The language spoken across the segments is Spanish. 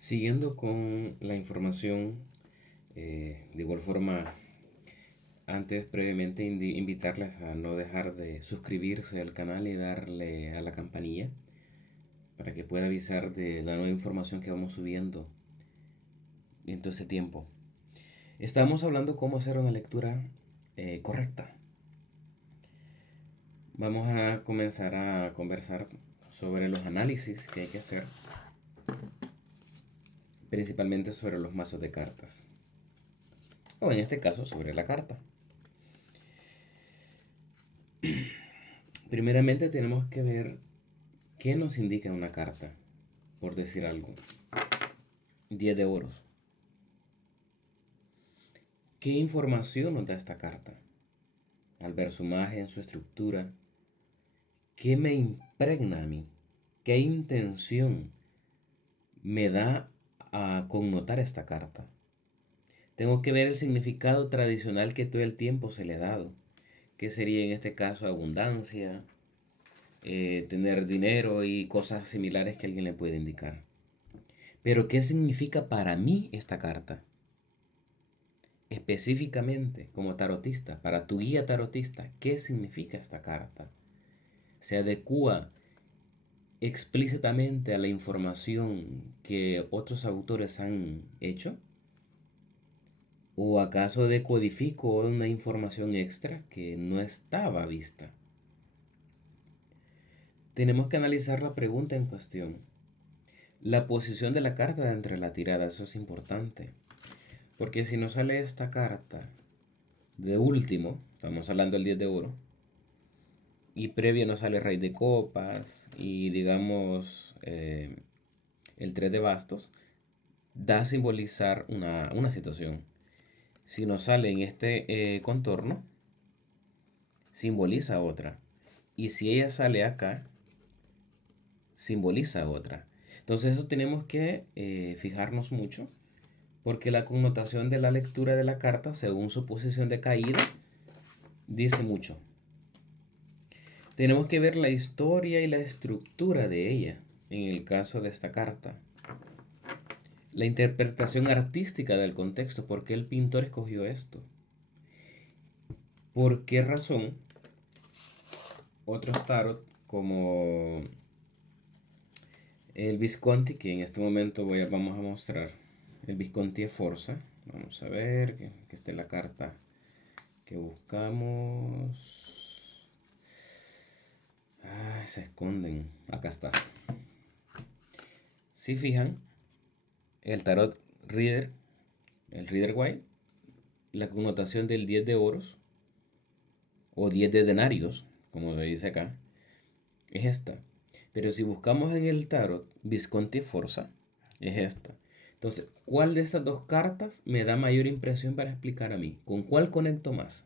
Siguiendo con la información, de igual forma, antes previamente invitarles a no dejar de suscribirse al canal y darle a la campanilla para que pueda avisar de la nueva información que vamos subiendo en todo ese tiempo. Estamos hablando cómo hacer una lectura correcta. Vamos a comenzar a conversar sobre los análisis que hay que hacer, principalmente sobre los mazos de cartas, o en este caso sobre la carta. Primeramente tenemos que ver qué nos indica una carta, por decir algo. 10 de oros. ¿Qué información nos da esta carta? Al ver su imagen, su estructura, ¿qué me impregna a mí? ¿Qué intención me da a connotar esta carta? Tengo que ver el significado tradicional que todo el tiempo se le ha dado, que sería en este caso abundancia, tener dinero y cosas similares que alguien le puede indicar. Pero ¿qué significa para mí esta carta? Específicamente, como tarotista, para tu guía tarotista, ¿qué significa esta carta? ¿Se adecua explícitamente a la información que otros autores han hecho? ¿O acaso decodifico una información extra que no estaba vista? Tenemos que analizar la pregunta en cuestión. La posición de la carta dentro de la tirada, eso es importante. Porque si nos sale esta carta de último, estamos hablando del 10 de oro, y previo nos sale rey de copas y digamos el 3 de bastos, da a simbolizar una situación. Si nos sale en este contorno, simboliza otra. Y si ella sale acá, simboliza otra. Entonces eso tenemos que fijarnos mucho, porque la connotación de la lectura de la carta, según su posición de caída, dice mucho. Tenemos que ver la historia y la estructura de ella, en el caso de esta carta. La interpretación artística del contexto, por qué el pintor escogió esto. ¿Por qué razón otros tarot, como el Visconti, que en este momento vamos a mostrar, el Visconti de Forza, vamos a ver que esté la carta que buscamos. Se esconden, acá está. Si fijan, el tarot Reader, el Reader White, la connotación del 10 de oros o 10 de denarios, como se dice acá, es esta. Pero si buscamos en el tarot Visconti Forza, es esta. Entonces, ¿cuál de estas dos cartas me da mayor impresión para explicar a mí? ¿Con cuál conecto más?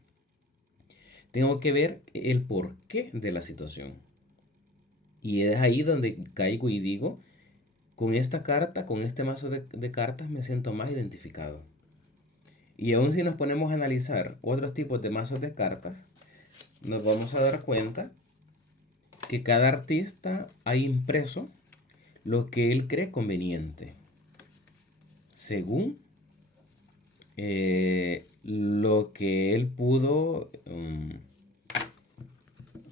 Tengo que ver el porqué de la situación. Y es ahí donde caigo y digo, con esta carta, con este mazo de cartas, me siento más identificado. Y aún si nos ponemos a analizar otros tipos de mazos de cartas, nos vamos a dar cuenta que cada artista ha impreso lo que él cree conveniente, según lo que él pudo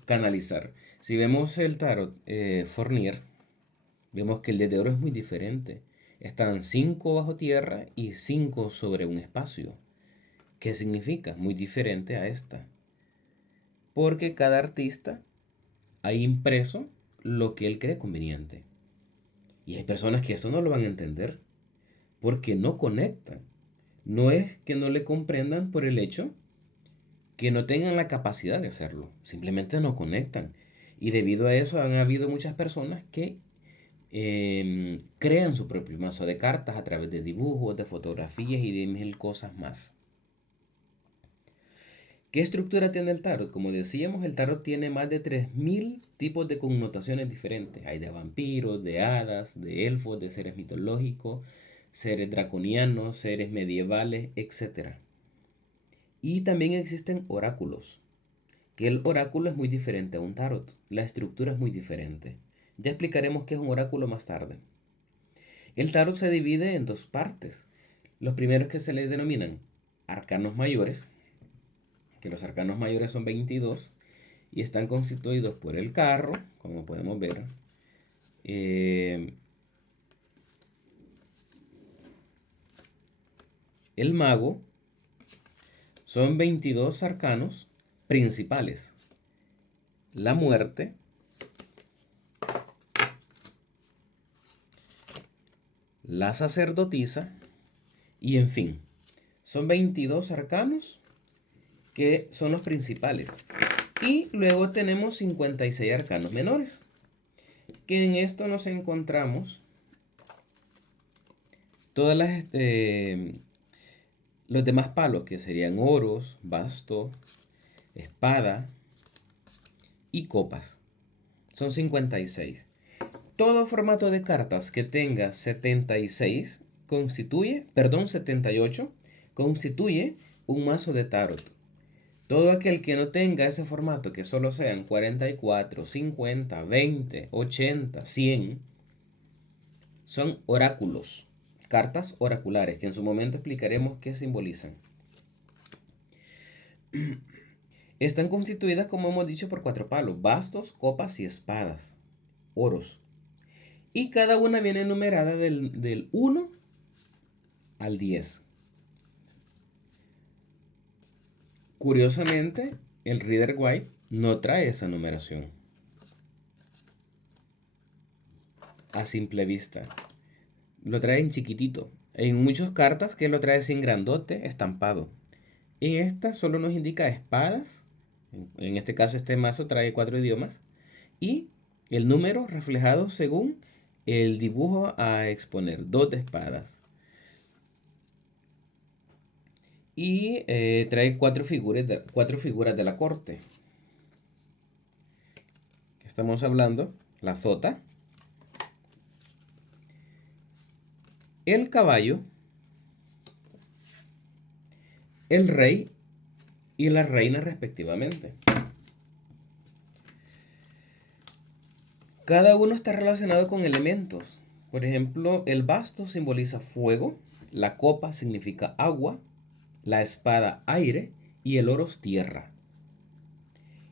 canalizar. Si vemos el tarot Fournier, vemos que el de oro es muy diferente. Están 5 bajo tierra y 5 sobre un espacio. ¿Qué significa? Muy diferente a esta. Porque cada artista ha impreso lo que él cree conveniente. Y hay personas que esto no lo van a entender porque no conectan. No es que no le comprendan por el hecho que no tengan la capacidad de hacerlo. Simplemente no conectan. Y debido a eso han habido muchas personas que crean su propio mazo de cartas a través de dibujos, de fotografías y de mil cosas más. ¿Qué estructura tiene el tarot? Como decíamos, el tarot tiene más de 3000 tipos de connotaciones diferentes. Hay de vampiros, de hadas, de elfos, de seres mitológicos, seres draconianos, seres medievales, etc. Y también existen oráculos, que el oráculo es muy diferente a un tarot. La estructura es muy diferente. Ya explicaremos qué es un oráculo más tarde. El tarot se divide en dos partes. Los primeros que se le denominan arcanos mayores, que los arcanos mayores son 22 y están constituidos por el carro, como podemos ver, eh, el mago. Son 22 arcanos principales. La muerte, la sacerdotisa y en fin. Son 22 arcanos que son los principales. Y luego tenemos 56 arcanos menores. Que en esto nos encontramos todas los demás palos, que serían oros, basto, espada y copas. Son 56. Todo formato de cartas que tenga 78 constituye un mazo de tarot. Todo aquel que no tenga ese formato, que solo sean 44, 50, 20, 80, 100, son oráculos, cartas oraculares, que en su momento explicaremos qué simbolizan. Están constituidas, como hemos dicho, por 4 palos: bastos, copas y espadas, oros. Y cada una viene numerada del 1 al 10. Curiosamente, el Rider White no trae esa numeración a simple vista. Lo trae en chiquitito. En muchas cartas que lo trae sin grandote, estampado. En esta solo nos indica espadas. En este caso este mazo trae 4 idiomas. Y el número reflejado según el dibujo a exponer. 2 de espadas. Y trae 4 figuras de la corte. Estamos hablando: la sota, el caballo, el rey y la reina respectivamente. Cada uno está relacionado con elementos. Por ejemplo, el basto simboliza fuego, la copa significa agua, la espada aire y el oro tierra.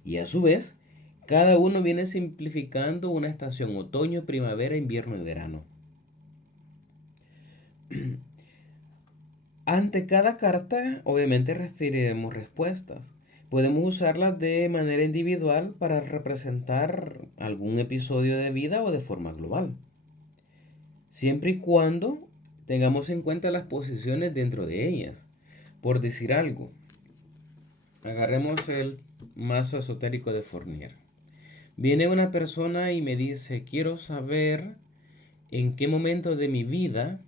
Y a su vez, cada uno viene simplificando una estación: otoño, primavera, invierno y verano. Ante cada carta, obviamente recibiremos respuestas. Podemos usarlas de manera individual para representar algún episodio de vida o de forma global, siempre y cuando tengamos en cuenta las posiciones dentro de ellas. Por decir algo, agarremos el mazo esotérico de Fournier. Viene una persona y me dice: quiero saber en qué momento de mi vida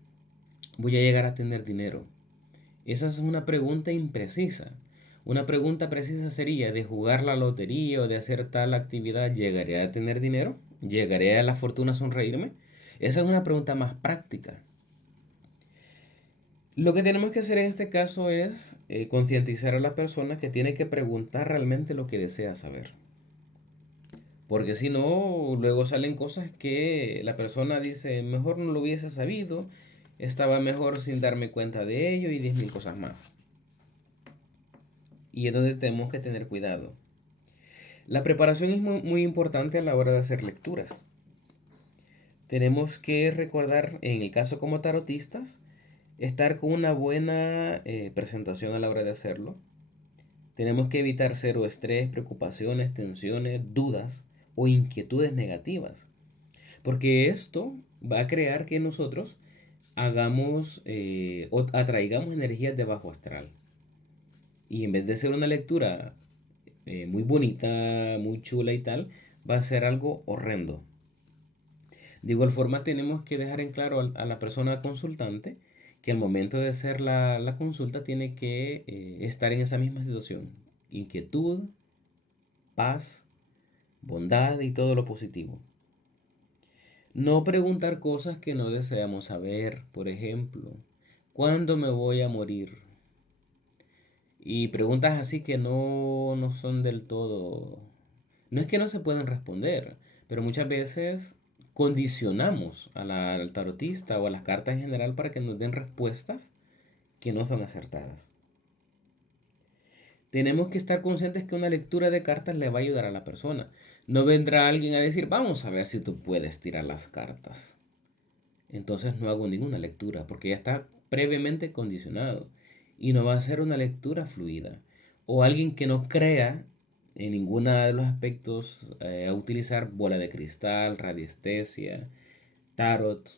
voy a llegar a tener dinero. Esa es una pregunta imprecisa. Una pregunta precisa sería: de jugar la lotería o de hacer tal actividad, ¿llegaré a tener dinero? ¿Llegaré a la fortuna a sonreírme? Esa es una pregunta más práctica. Lo que tenemos que hacer en este caso es concientizar a la persona que tiene que preguntar realmente lo que desea saber. Porque si no, luego salen cosas que la persona dice: mejor no lo hubiese sabido, estaba mejor sin darme cuenta de ello, y 10.000 cosas más. Y es donde tenemos que tener cuidado. La preparación es muy importante a la hora de hacer lecturas. Tenemos que recordar, en el caso como tarotistas, estar con una buena presentación a la hora de hacerlo. Tenemos que evitar cero estrés, preocupaciones, tensiones, dudas o inquietudes negativas. Porque esto va a crear que nosotros hagamos o atraigamos energías de bajo astral. Y en vez de ser una lectura muy bonita, muy chula y tal, va a ser algo horrendo. De igual forma, tenemos que dejar en claro a la persona consultante que al momento de hacer la consulta tiene que estar en esa misma situación: inquietud, paz, bondad y todo lo positivo. No preguntar cosas que no deseamos saber. Por ejemplo, ¿cuándo me voy a morir? Y preguntas así que no son del todo... No es que no se puedan responder, pero muchas veces condicionamos al tarotista o a las cartas en general para que nos den respuestas que no son acertadas. Tenemos que estar conscientes que una lectura de cartas le va a ayudar a la persona. No vendrá alguien a decir, vamos a ver si tú puedes tirar las cartas. Entonces no hago ninguna lectura porque ya está previamente condicionado y no va a ser una lectura fluida. O alguien que no crea en ninguno de los aspectos a utilizar bola de cristal, radiestesia, tarot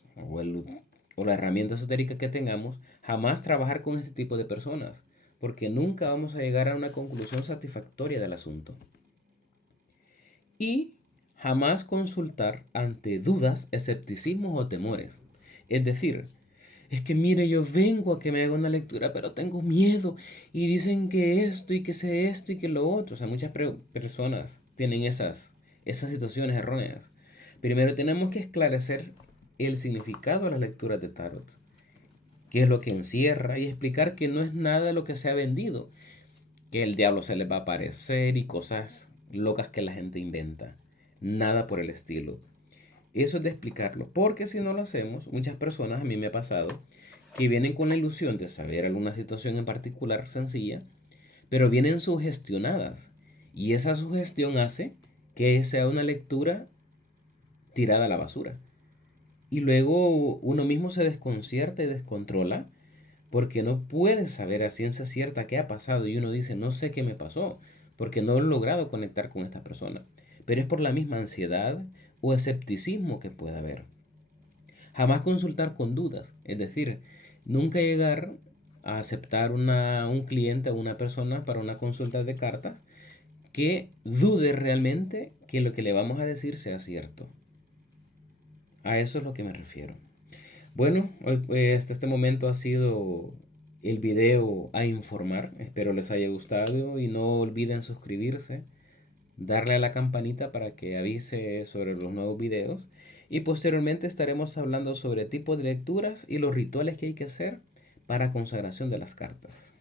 o la herramienta esotérica que tengamos, jamás trabajar con este tipo de personas, porque nunca vamos a llegar a una conclusión satisfactoria del asunto. Y jamás consultar ante dudas, escepticismos o temores. Es decir, es que mire, yo vengo a que me haga una lectura, pero tengo miedo y dicen que esto y que sé esto y que lo otro. O sea, muchas personas tienen esas situaciones erróneas. Primero tenemos que esclarecer el significado de las lecturas de tarot, qué es lo que encierra y explicar que no es nada lo que se ha vendido, que el diablo se les va a aparecer y cosas locas que la gente inventa. Nada por el estilo. Eso es de explicarlo, porque si no lo hacemos, muchas personas, a mí me ha pasado, que vienen con la ilusión de saber alguna situación en particular sencilla, pero vienen sugestionadas. Y esa sugestión hace que sea una lectura tirada a la basura. Y luego uno mismo se desconcierta y descontrola porque no puede saber a ciencia cierta qué ha pasado y uno dice, no sé qué me pasó, porque no he logrado conectar con esta persona. Pero es por la misma ansiedad o escepticismo que pueda haber. Jamás consultar con dudas, es decir, nunca llegar a aceptar un cliente o una persona para una consulta de cartas que dude realmente que lo que le vamos a decir sea cierto. A eso es lo que me refiero. Bueno, hasta este momento ha sido el video a informar. Espero les haya gustado y no olviden suscribirse, darle a la campanita para que avise sobre los nuevos videos. Y posteriormente estaremos hablando sobre tipos de lecturas y los rituales que hay que hacer para consagración de las cartas.